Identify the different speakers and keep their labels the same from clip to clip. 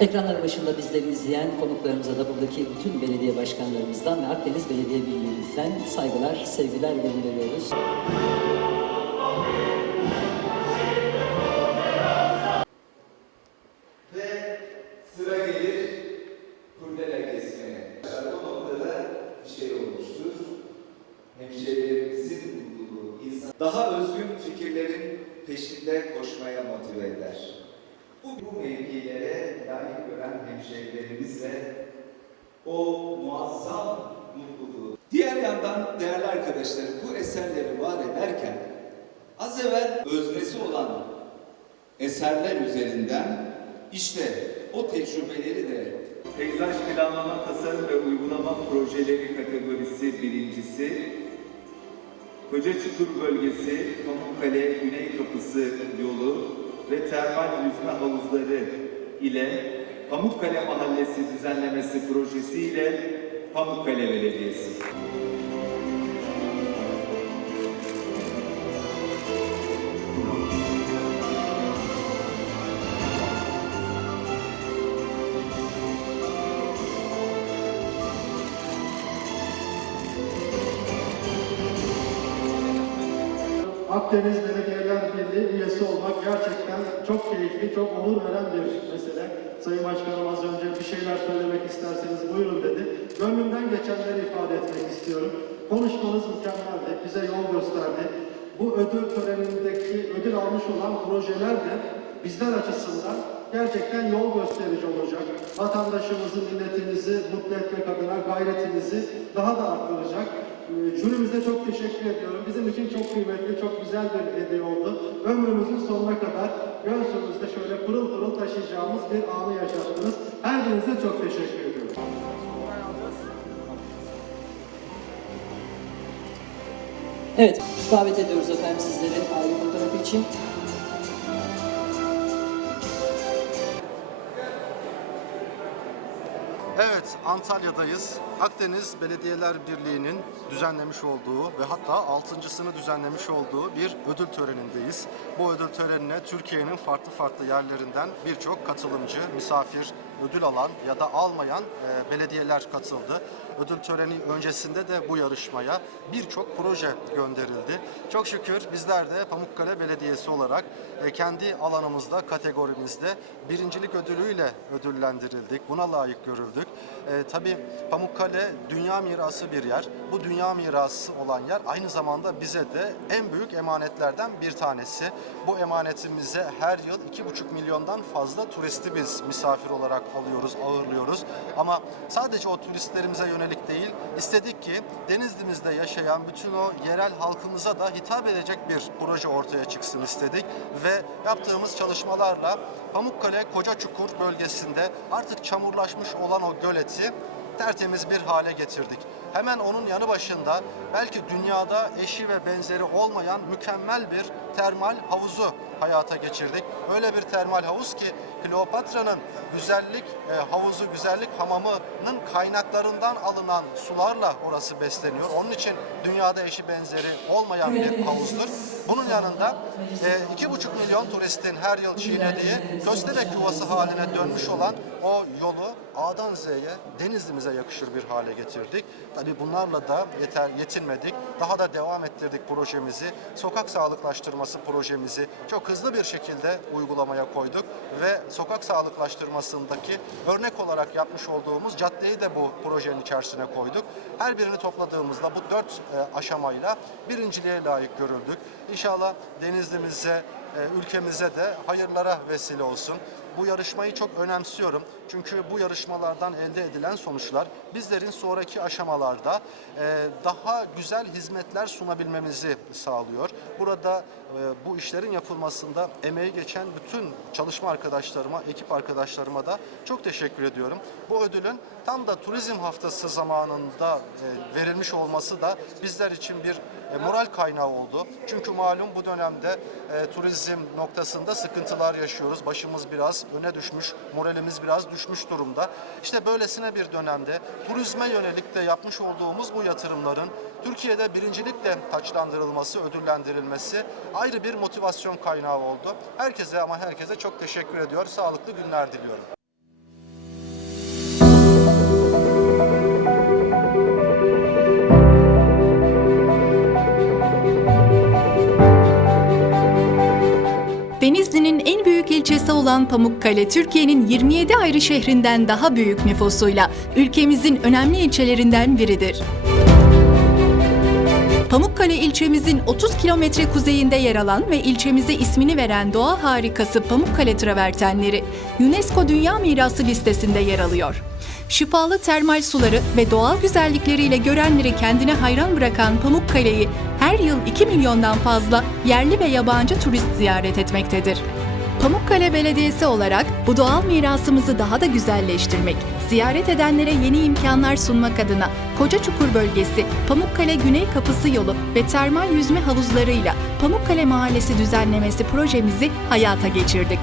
Speaker 1: Ekranlar başında bizleri izleyen konuklarımıza da buradaki bütün belediye başkanlarımızdan ve Akdeniz Belediye Birliği'mizden saygılar, sevgiler gönderiyoruz.
Speaker 2: Ve sıra gelir kurdele kesmeye. Bu noktada bir şey olmuştur. Hemşehrilerimizin mutluluğu insan daha özgün fikirlerin peşinde koşmaya motive eder. Bu, bu mevkilere layık gören hemşehrilerimizle o muazzam mutluluğu. Diğer yandan değerli arkadaşlarım bu eserleri var ederken az evvel öznesi olan eserler üzerinden işte o tecrübeleri de
Speaker 3: Peyzaj planlama, tasarım ve uygulama projeleri kategorisi birincisi, Kocaçukur bölgesi, Pamukkale Güney Kapısı yolu ve termal yüzme havuzları ile Pamukkale Mahallesi düzenlemesi projesi ile Pamukkale Belediyesi.
Speaker 4: Akdeniz Belediyeler Birliği üyesi olmak gerçekten çok keyifli, çok onur veren bir mesele. Sayın Başkanım az önce bir şeyler söylemek isterseniz buyurun dedi. Gönlümden geçenleri ifade etmek istiyorum. Konuşmanız mükemmeldi, bize yol gösterdi. Bu ödül törenindeki ödül almış olan projeler de bizler açısından gerçekten yol gösterici olacak. Vatandaşımızı, milletimizi mutlu etmek adına gayretimizi daha da arttıracak. Ee, Jürimize çok teşekkür ediyorum. Bizim için çok kıymetli, çok güzel bir hediye oldu. Ömrümüzün sonuna kadar göğsümüzde şöyle pırıl pırıl taşıyacağımız bir anı yaşattınız. Her birinize çok teşekkür ediyorum.
Speaker 1: Evet, davet ediyoruz efendim sizleri aile fotoğrafı için.
Speaker 5: Antalya'dayız. Akdeniz Belediyeler Birliği'nin düzenlemiş olduğu ve hatta altıncısını düzenlemiş olduğu bir ödül törenindeyiz. Bu ödül törenine Türkiye'nin farklı farklı yerlerinden birçok katılımcı, misafir, ödül alan ya da almayan e, belediyeler katıldı. Ödül töreni öncesinde de bu yarışmaya birçok proje gönderildi. Çok şükür bizler de Pamukkale Belediyesi olarak e, kendi alanımızda, kategorimizde birincilik ödülüyle ödüllendirildik. Buna layık görüldük. E, tabii Pamukkale dünya mirası bir yer. Bu dünya mirası olan yer aynı zamanda bize de en büyük emanetlerden bir tanesi. Bu emanetimize her yıl 2,5 milyondan fazla turisti biz misafir olarak alıyoruz, ağırlıyoruz. Ama sadece o turistlerimize yönelik değil, istedik ki Denizli'mizde yaşayan bütün o yerel halkımıza da hitap edecek bir proje ortaya çıksın istedik ve yaptığımız çalışmalarla Pamukkale Kocaçukur bölgesinde artık çamurlaşmış olan o göleti tertemiz bir hale getirdik. Hemen onun yanı başında belki dünyada eşi ve benzeri olmayan mükemmel bir termal havuzu hayata geçirdik. Öyle bir termal havuz ki Kleopatra'nın güzellik e, havuzu, güzellik hamamının kaynaklarından alınan sularla orası besleniyor. Onun için dünyada eşi benzeri olmayan bir havuzdur. Bunun yanında e, iki buçuk milyon turistin her yıl çiğnediği Köstebek yuvası haline dönmüş olan o yolu A'dan Z'ye Denizli'mize yakışır bir hale getirdik. Tabii bunlarla da yeter yetinmedik. Daha da devam ettirdik projemizi. Sokak sağlıklaştırması projemizi çok hızlı bir şekilde uygulamaya koyduk ve sokak sağlıklaştırmasındaki örnek olarak yapmış olduğumuz caddeyi de bu projenin içerisine koyduk. Her birini topladığımızda bu dört e, aşamayla birinciliğe layık görüldük. İnşallah Denizli'mize, e, ülkemize de hayırlara vesile olsun. Bu yarışmayı çok önemsiyorum. Çünkü bu yarışmalardan elde edilen sonuçlar bizlerin sonraki aşamalarda e, daha güzel hizmetler sunabilmemizi sağlıyor. Burada e, bu işlerin yapılmasında emeği geçen bütün çalışma arkadaşlarıma, ekip arkadaşlarıma da çok teşekkür ediyorum. Bu ödülün tam da turizm haftası zamanında e, verilmiş olması da bizler için bir e, moral kaynağı oldu. Çünkü malum bu dönemde e, turizm noktasında sıkıntılar yaşıyoruz. Başımız biraz öne düşmüş, moralimiz biraz düşmüş durumda. İşte böylesine bir dönemde turizme yönelik de yapmış olduğumuz bu yatırımların Türkiye'de birincilikle taçlandırılması, ödüllendirilmesi ayrı bir motivasyon kaynağı oldu. Herkese ama herkese çok teşekkür ediyor. Sağlıklı günler diliyorum.
Speaker 6: Denizli'nin en büyük ilçesi olan Pamukkale, Türkiye'nin 27 ayrı şehrinden daha büyük nüfusuyla ülkemizin önemli ilçelerinden biridir. Pamukkale ilçemizin 30 kilometre kuzeyinde yer alan ve ilçemize ismini veren doğa harikası Pamukkale travertenleri UNESCO Dünya Mirası listesinde yer alıyor. Şifalı termal suları ve doğal güzellikleriyle görenleri kendine hayran bırakan Pamukkale'yi her yıl 2 milyondan fazla yerli ve yabancı turist ziyaret etmektedir. Pamukkale Belediyesi olarak bu doğal mirasımızı daha da güzelleştirmek, ziyaret edenlere yeni imkanlar sunmak adına Koca Çukur Bölgesi, Pamukkale Güney Kapısı Yolu ve termal yüzme havuzlarıyla Pamukkale Mahallesi düzenlemesi projemizi hayata geçirdik.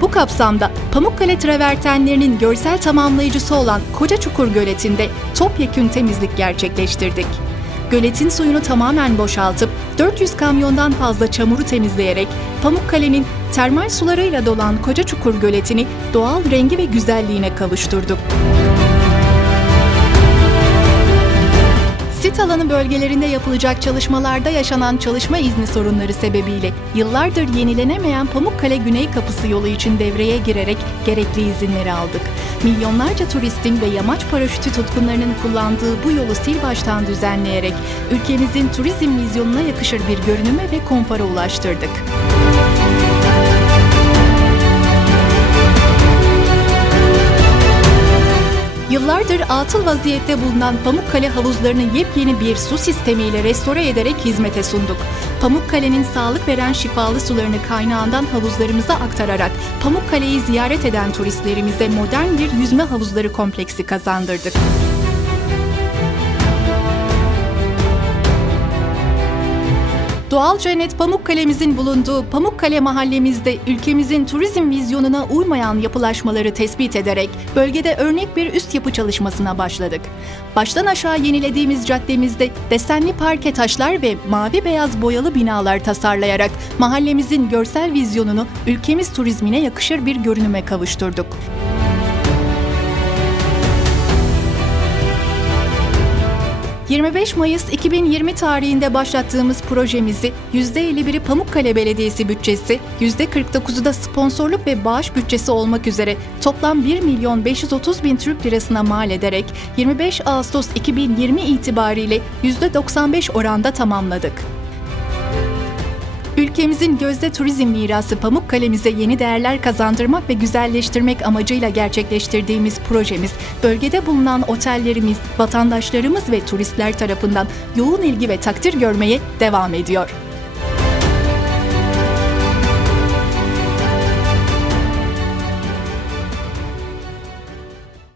Speaker 6: Bu kapsamda Pamukkale travertenlerinin görsel tamamlayıcısı olan Koca Çukur Göleti'nde topyekün temizlik gerçekleştirdik. Göletin suyunu tamamen boşaltıp 400 kamyondan fazla çamuru temizleyerek Pamukkale'nin termal sularıyla dolan Koca Çukur Göleti'ni doğal rengi ve güzelliğine kavuşturduk. Sit alanı bölgelerinde yapılacak çalışmalarda yaşanan çalışma izni sorunları sebebiyle yıllardır yenilenemeyen Pamukkale Güney Kapısı yolu için devreye girerek gerekli izinleri aldık. Milyonlarca turistin ve yamaç paraşütü tutkunlarının kullandığı bu yolu sil baştan düzenleyerek ülkemizin turizm vizyonuna yakışır bir görünüme ve konfora ulaştırdık. Yıllardır atıl vaziyette bulunan Pamukkale havuzlarını yepyeni bir su sistemiyle restore ederek hizmete sunduk. Pamukkale'nin sağlık veren şifalı sularını kaynağından havuzlarımıza aktararak Pamukkale'yi ziyaret eden turistlerimize modern bir yüzme havuzları kompleksi kazandırdık. Doğal cennet Pamukkale'mizin bulunduğu Pamukkale mahallemizde ülkemizin turizm vizyonuna uymayan yapılaşmaları tespit ederek bölgede örnek bir üst yapı çalışmasına başladık. Baştan aşağı yenilediğimiz caddemizde desenli parke taşlar ve mavi beyaz boyalı binalar tasarlayarak mahallemizin görsel vizyonunu ülkemiz turizmine yakışır bir görünüme kavuşturduk. ...25 Mayıs 2020 tarihinde başlattığımız projemizi %51'i Pamukkale Belediyesi bütçesi, %49'u da sponsorluk ve bağış bütçesi olmak üzere toplam 1 milyon 530 bin Türk lirasına mal ederek 25 Ağustos 2020 itibariyle %95 oranda tamamladık. Ülkemizin gözde turizm mirası Pamukkale'mize yeni değerler kazandırmak ve güzelleştirmek amacıyla gerçekleştirdiğimiz projemiz, bölgede bulunan otellerimiz, vatandaşlarımız ve turistler tarafından yoğun ilgi ve takdir görmeye devam ediyor.